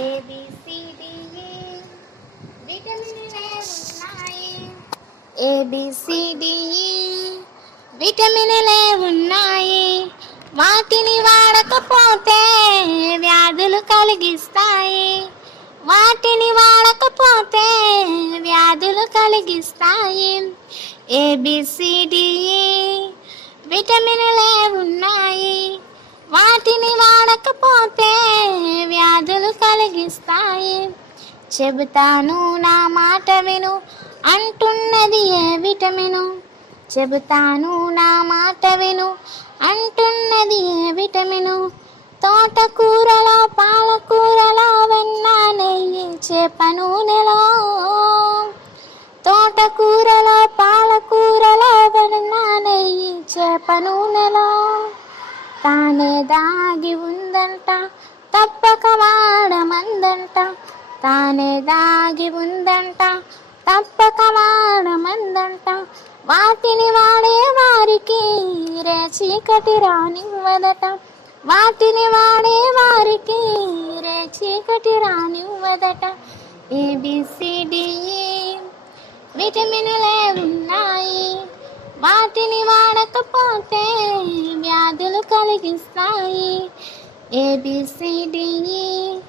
ABCDE విటమిన్లే ఉన్నాయి విటమిన్లే ఉన్నాయి వాటిని వాడకపోతే వ్యాధులు కలిగిస్తాయి. వాటిని వాడకపోతే వ్యాధులు కలిగిస్తాయి. ABCDE e. విటమిన్లే ఉన్నాయి. వాటిని వాడకపోతే కలిగిస్తాయి చెబుతాను నా మాట విను అంటున్నది ఏ విటమిను? చెబుతాను నా మాట విను అంటున్నది ఏ విటమిను? తోటకూరలో పాలకూరలో వెన్న నెయ్యి చేప నూనెలో తోటకూరలో పాలకూరలో వెన్న నెయ్యి చేప నూనెలో తానే దాగి ఉందంట తప్పక వాడమందంట తానే దాగి ఉందంట. తప్పక వాడమందంట వాటిని వాడే వారికి రే చీకటి రానివ్వదట. వాటిని వాడే వారికి రే చీకటి రానివ్వదట. ఏబిసిడిఈ విటమిన్లే ఉన్నాయి. వాటిని వాడకపోతే వ్యాధులు కలిగిస్తాయి. ABCDE e.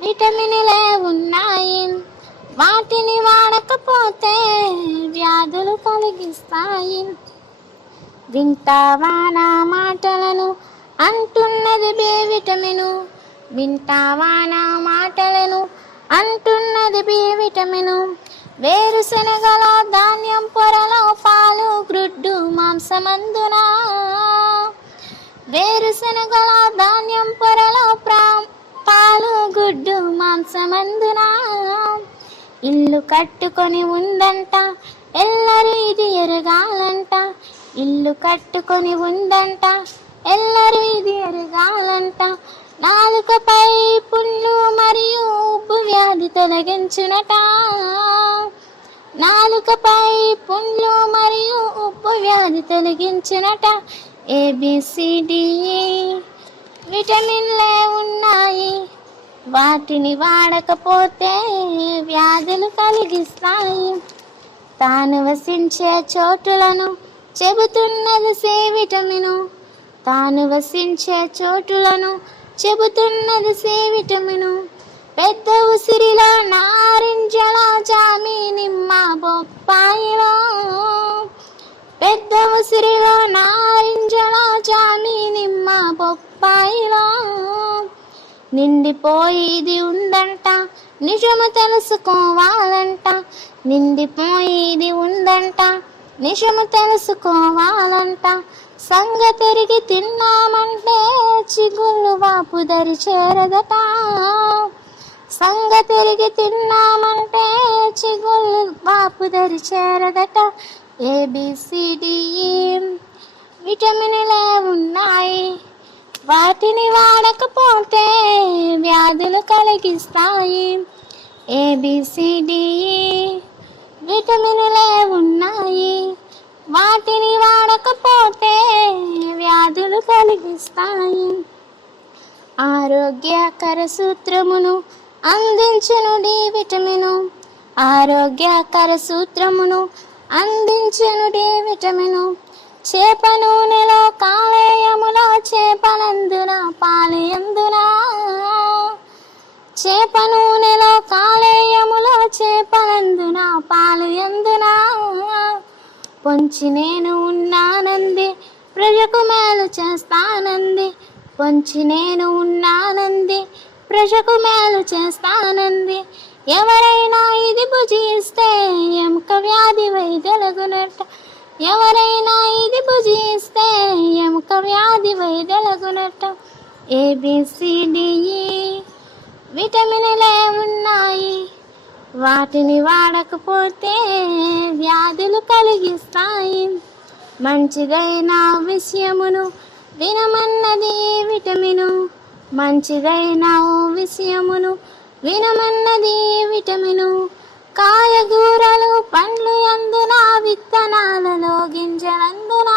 విటమిన్లే ఉన్నాయి. వాటిని వాడకపోతే వ్యాధులు కలిగిస్తాయి. వింటావా నా మాటలను? అంటున్నది బి విటమిను. వింటావా నా మాటలను? అంటున్నది బి విటమిను. వేరుశనగల ధాన్యం పొరలో పాలు గ్రుడ్డు మాంసమందునా వేరుశనగల ధాన్యం పొరలో ప్రా పాలు గుడ్డు మాంసమందున? ఇల్లు కట్టుకొని ఉందంట ఎల్లరూ ఇది ఎరగాలంట. ఇల్లు కట్టుకొని ఉందంట ఎల్లరూ ఇది ఎరగాలంట. నాలుకపై పుళ్ళు మరియు ఉబ్బు వ్యాధి తొలగించునట. నాలుకపై పుండ్లు మరియు ఉబ్బు వ్యాధి తొలగించునట. ఏబిసిడిఈ విటమిన్లే ఉన్నాయి. వాటిని వాడకపోతే వ్యాధులు కలిగిస్తాయి. తాను వసించే చోటులను చెబుతున్నది సి విటమిను. తాను వసించే చోటులను చెబుతున్నది సి విటమిను. పెద్ద ఉసిరిలో నారింజల జామి నిమ్మ బొప్పాయిలో పెద్ద ఉసిరిలో నా నిండిపోయేది ఉందంట నిజము తెలుసుకోవాలంట. నిండిపోయేది ఉందంట నిజము తెలుసుకోవాలంట. సంగ తిరిగి తిన్నామంటే చిగుళ్ళు వాపు దరి చేరదట. సంగ తిరిగి తిన్నామంటే చిగుళ్ళు వాపు దరి చేరదట. ఏబిసిడిఈ విటమిన్లే ఉన్నాయి. వాటిని వాడకపోతే వ్యాధులు కలిగిస్తాయి. ఏబిసిడిఈ e విటమినులే ఉన్నాయి. వాటిని వాడకపోతే వ్యాధులు కలిగిస్తాయి. ఆరోగ్యకర సూత్రమును అందించును డి విటమిను. ఆరోగ్యకర సూత్రమును అందించును డి విటమిను. చేప నూనెలో కాలేయములో చేపలందున పాలయందున. చేప నూనెలో కాలేయములో చేపలందున పాలయందున. పొంచి నేను ఉన్నానంది ప్రజకు మేలు చేస్తానంది. పొంచి నేను ఉన్నానంది ప్రజకు మేలు చేస్తానంది. ఎవరైనా ఇది భుజిస్తే ఎముక వ్యాధి వైదొలగునట్ట. ఎవరైనా ఇది భుజిస్తే ఎముక వ్యాధి వైదొలగునట్ట ఏబిసిడిఈ e విటమిన్లే ఉన్నాయి. వాటిని వాడకపోతే వ్యాధులు కలిగిస్తాయి. మంచిదైన విషయమును వినమన్నది విటమిను? మంచిదైన విషయమును వినమన్నది విటమిను? కాయగూరలు పండ్లు అందున విత్తనాలలో గింజలందున?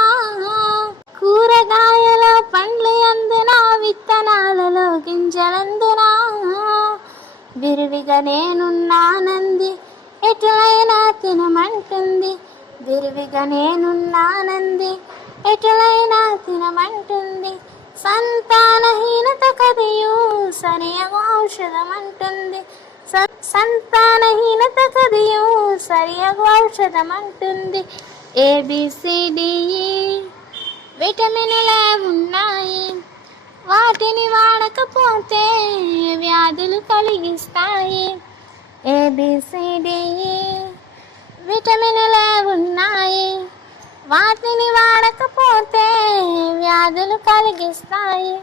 కూరగాయల పండ్లు అందున విత్తనాలలో గింజలందున? విరివిగా నేనున్నానంది ఎటులైనా తినమంటుంది. విరివిగా నేనున్నానంది ఎటులైనా తినమంటుంది. సంతానహీనత కదియు ఔషధం ఔషధమంటుంది. సంతానహీనత కదియు సరియగు ఔషధం అంటుంది ఏబిసిడిఈ e విటమిన్లే ఉన్నాయి. వాటిని వాడకపోతే వ్యాధులు కలిగిస్తాయి. ఏబిసిడిఈ e విటమిన్లే ఉన్నాయి. వాటిని వాడకపోతే వ్యాధులు కలిగిస్తాయి.